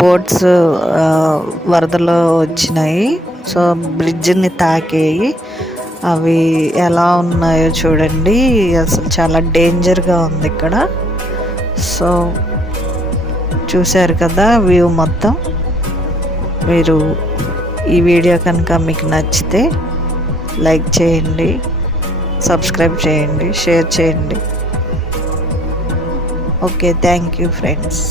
Boats వరదలో వచ్చినాయి. So బ్రిడ్జిని తాకేయి. అవి ఎలా ఉన్నాయో చూడండి. అసలు చాలా డేంజర్గా ఉంది ఇక్కడ. సో చూశారు కదా వ్యూ మొత్తం. మీరు ఈ వీడియో కనుక మీకు నచ్చితే లైక్ చేయండి, సబ్స్క్రైబ్ చేయండి, షేర్ చేయండి. Okay, thank you friends.